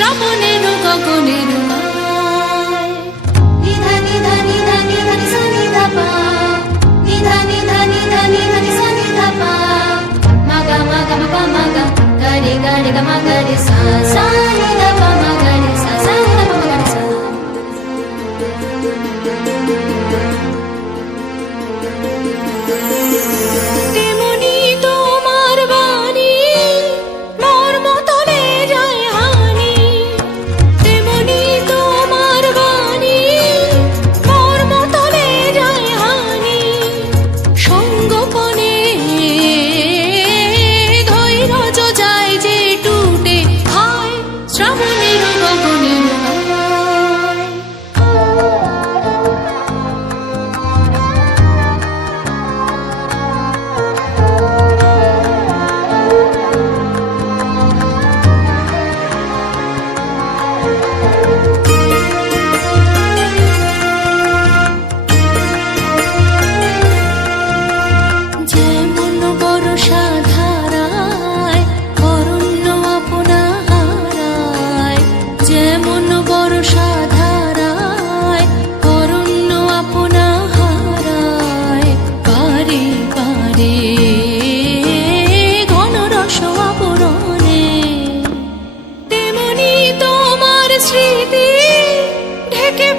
শ্রাবণের গগনের Nida Nida Nida Nida নিসা Nida পা Nida Nida Nida Nida নিসা Nida পা মাগা মাগা মা মাগা গারে গারে গা মা গারে সা সা নিধা পা মা গারে সা সা নিধা পা মা গারে সা তেমনি তোমার বাণী মর্ম তলে যায় হানি তেমনি তোমার বাণী মর্ম তলে যায় হানি সঙ্গপনে ধৈর্য যায় যে টুটে হায় শ্রাবণের গগনের যেমন বর্ষা ধারায় অরণ্য আপনা হারায় যেমন বর্ষা ধারায় অরণ্য আপনা হারায় পারে পারে ঘন রস আবরণে তেমনি তোমার স্মৃতি ঢেকে